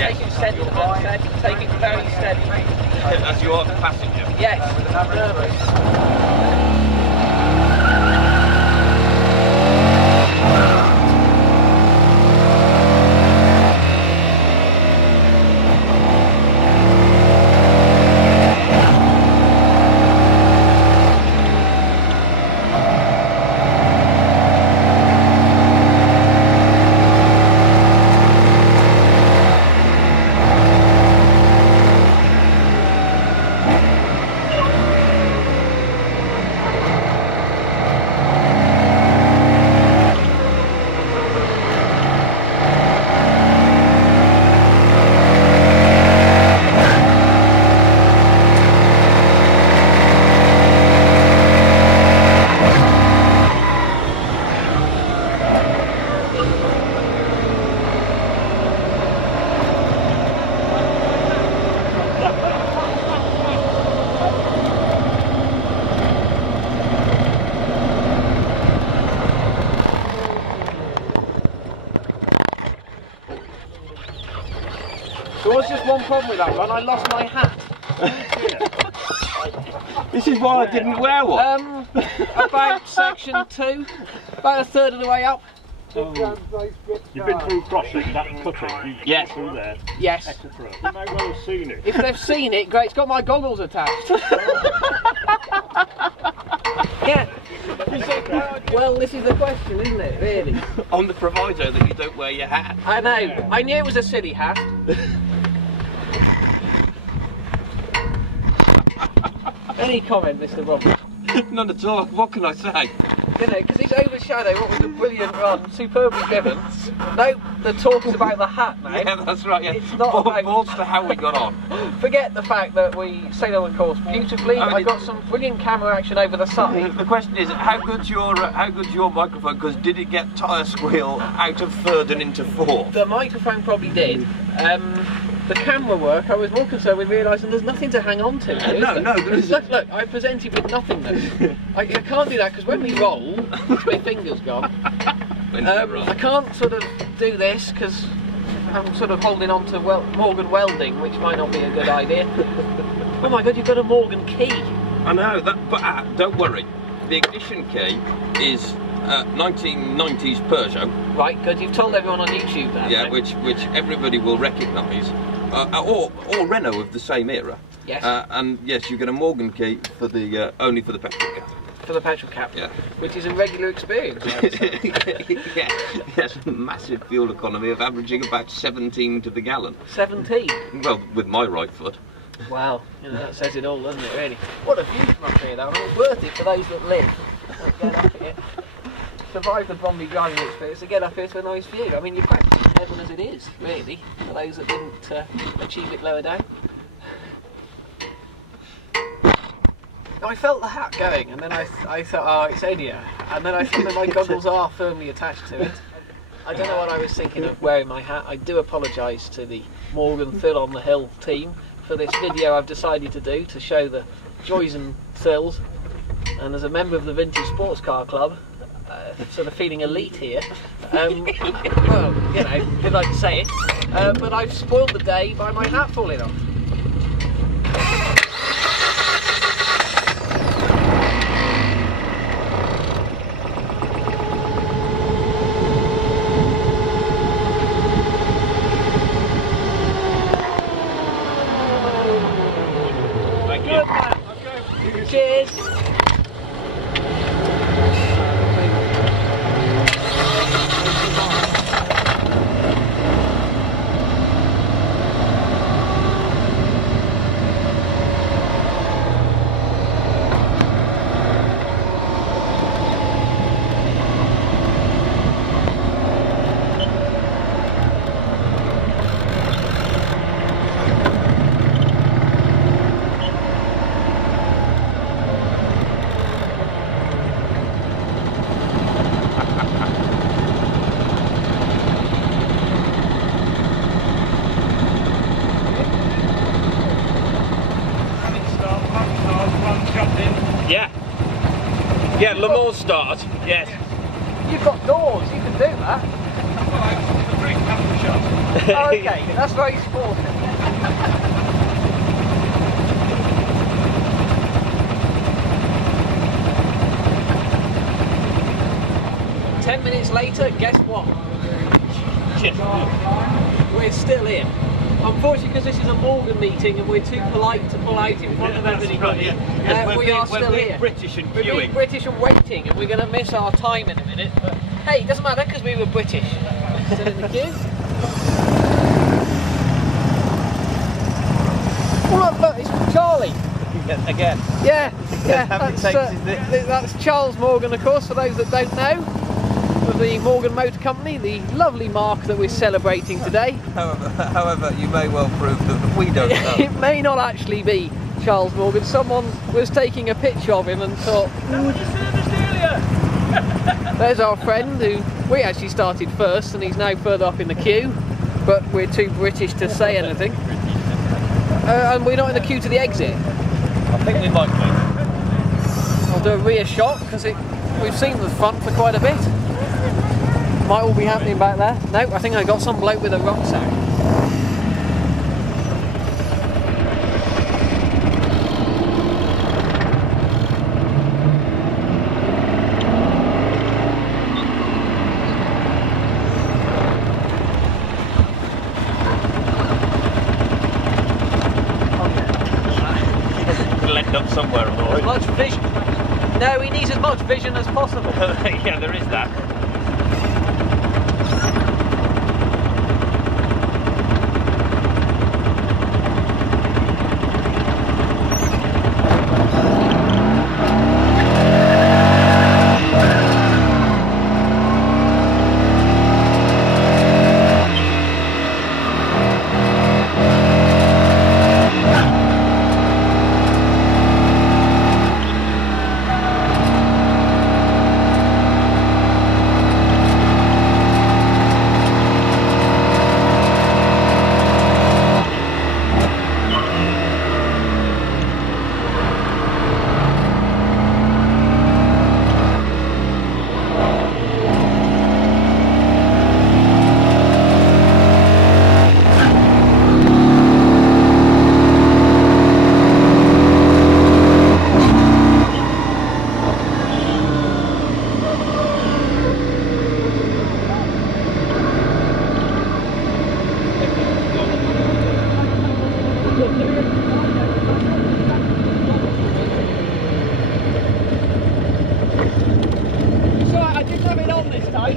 Yes. Take it steady, take it very steady. As you are the passenger. Yes, nervous. There was just one problem with that one, I lost my hat. This is why I didn't wear one. About section 2, about a third of the way up. You've been through crossing, that cutting, Yes. through there. Yes. You may well have seen it. If they've seen it, great, it's got my goggles attached. Yeah. Well, this is the question, isn't it, really? On the proviso that you don't wear your hat. I know, I knew it was a silly hat. Any comment, Mr. Roberts? None at all. What can I say? You know, because it's overshadowed what was a brilliant run, superbly driven. No, the talk is about the hat now. Yeah, that's right. Yeah. It's not about... Balls to how we got on. Forget the fact that we sailed on the course beautifully. I got some brilliant camera action over the side. The question is, how good's your microphone? Because did it get tyre squeal out of third and into fourth? The microphone probably did. The camera work, I was more concerned with realising there's nothing to hang on to. There isn't. Look, I presented with nothingness. I can't do that because when we roll, my finger's gone. I can't sort of do this because I'm sort of holding on to Morgan welding, which might not be a good idea. Oh my God, you've got a Morgan key. I know that, but don't worry. The ignition key is 1990s Peugeot. Right, good. You've told everyone on YouTube that. Yeah, right? which everybody will recognise. Or Renault of the same era. Yes. And yes, you get a Morgan key for the only for the petrol cap. For the petrol cap. Yeah. Which is a regular experience. Yeah, yes, massive fuel economy of averaging about 17 to the gallon. 17. Well, with my right foot. Wow, you know, that says it all, doesn't it, really? What a view from up here, though. I mean, it's worth it for those that live. Get up here. Survive the Bromley driving experience to get up here to a nice view. I mean, you're practically heaven as it is, really, for those that didn't achieve it lower down. I felt the hat going, and then I thought, oh, it's only a hat. And then I thought that my goggles are firmly attached to it. I don't know what I was thinking of wearing my hat. I do apologise to the Morgan Thrill on the Hill team for this video I've decided to do to show the joys and thrills. And as a member of the Vintage Sports Car Club, sort of feeling elite here. Well, you know, you'd like to say it. But I've spoiled the day by my hat falling off. Thank you. Good man. Okay. Cheers. Yeah, Le Mans start, yes. You've got doors, you can do that. Oh, okay, that's very sporting. 10 minutes later, guess what? We're still in. Unfortunately, because this is a Morgan meeting and we're too polite to pull out in front of everybody, we are still here. British and we're being British and waiting, and we're going to miss our time in a minute. But hey, it doesn't matter because we were British. Still in the queue. Oh look, it's Charlie. Again. Yeah, yeah. That's Charles Morgan, of course, for those that don't know. Of the Morgan Motor Company, the lovely mark that we're celebrating today. However, you may well prove that we don't know. It may not actually be Charles Morgan. Someone was taking a picture of him and thought, there's our friend who we actually started first and he's now further up in the queue, but we're too British to say anything. And we're not in the queue to the exit. I think we might be. I'll do a rear shot because we've seen the front for quite a bit. Might all be happening back there. No, I think I got some bloke with a rucksack. He'll end up somewhere, right? Much vision. No, he needs as much vision as possible. Yeah, there is that.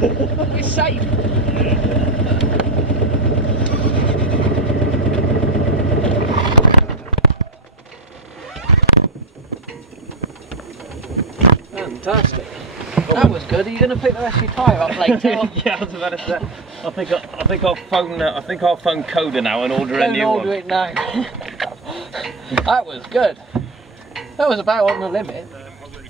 We're safe. Fantastic. That was good. Are you going to pick the rest of your tyre up later? Yeah, I was about to say. I think I'll phone Coda now and order a new one. Order it now. That was good. That was about on the limit.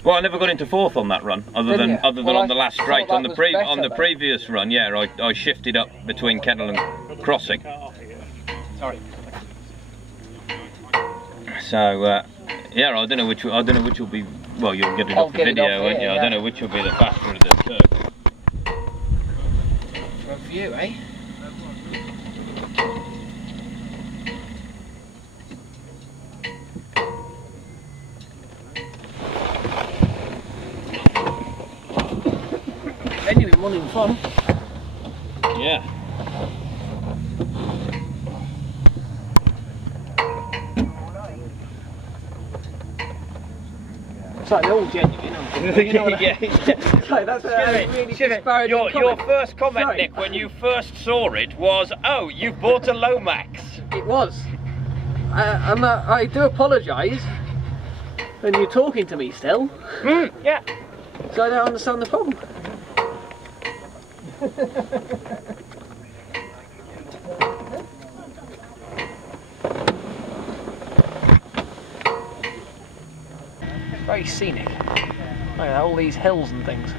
Well, I never got into fourth on that run, other than on the last straight. On the previous run, yeah, I shifted up between Kennel and Crossing. Sorry. So yeah, I don't know which will be. Well, you'll get it off the video, won't you? I don't know which will be the faster of the two. Good for you, eh? Genuine one in fun. Yeah. It's like they're all genuine, you know yeah. Like that's really disparaging your first comment, Nick, when you first saw it was, "Oh, you've bought a Lomax." It was. And I do apologise. And you're talking to me still. Yeah. So I don't understand the problem. Very scenic. Look at all these hills and things.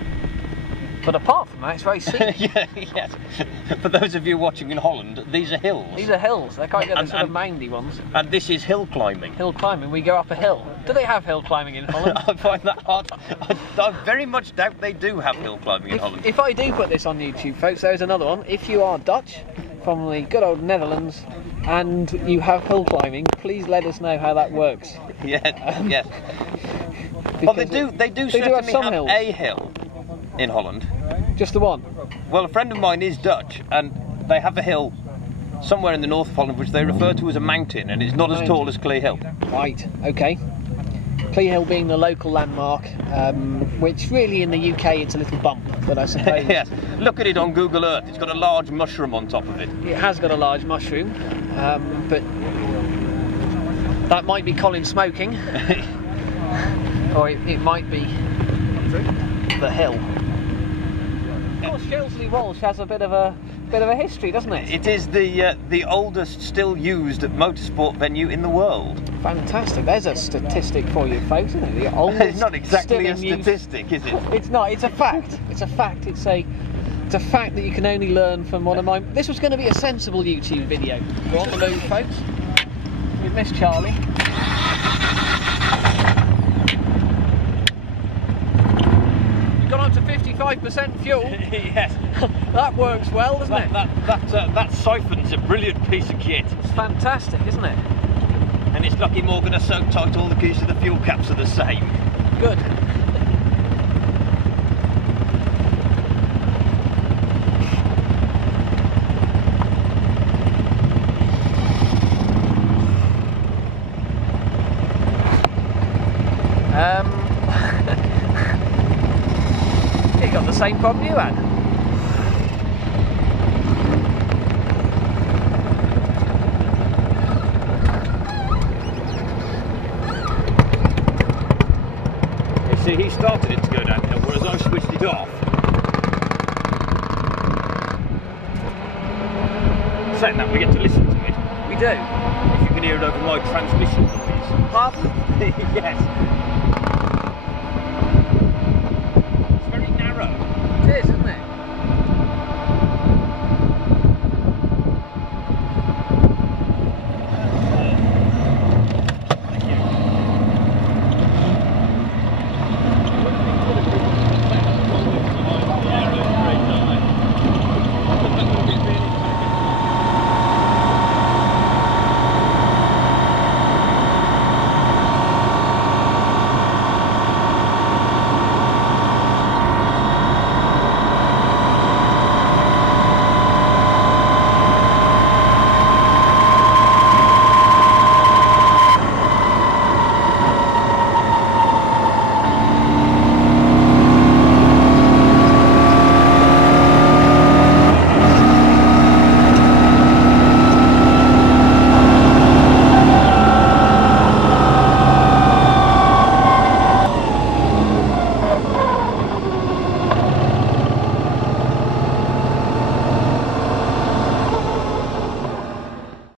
But apart from that, it's very scenic. Yeah, yes. For those of you watching in Holland, these are hills. These are hills. They can't get the sort of moundy ones. And this is hill climbing. Hill climbing. We go up a hill. Do they have hill climbing in Holland? I find that hard. I very much doubt they do have hill climbing in Holland. If I do put this on YouTube, folks, there's another one. If you are Dutch, from the good old Netherlands, and you have hill climbing, please let us know how that works. Yes, yes. Well, they do certainly have a hill in Holland. Just the one? Well, a friend of mine is Dutch, and they have a hill somewhere in the north of Holland which they refer to as a mountain, and it's not as tall as Clee Hill. Right, okay. Clee Hill being the local landmark, which really in the UK it's a little bump, but I suppose... Yes, look at it on Google Earth, it's got a large mushroom on top of it. It has got a large mushroom, but that might be Colin smoking, or it might be the hill. Of course, Shelsley Walsh has a bit of a history, doesn't it? It is the oldest still used motorsport venue in the world. Fantastic. There's a statistic for you, folks, isn't it? The oldest. It's not exactly a statistic, is it? It's not. It's a fact. It's a fact. It's a fact that you can only learn from one of my. This was going to be a sensible YouTube video. We're on the move, folks. We've missed Charlie. Got up to 55% fuel. Yes. That works well, doesn't it? That siphon's a brilliant piece of kit. It's fantastic, isn't it? And it's lucky Morgan are so tight all the keys to the fuel caps are the same. Good. You got the same problem you had. You see, he started it to go downhill, whereas I switched it off. Saying that, we get to listen to it. We do. If you can hear it over my transmission noise. Pardon? Yes.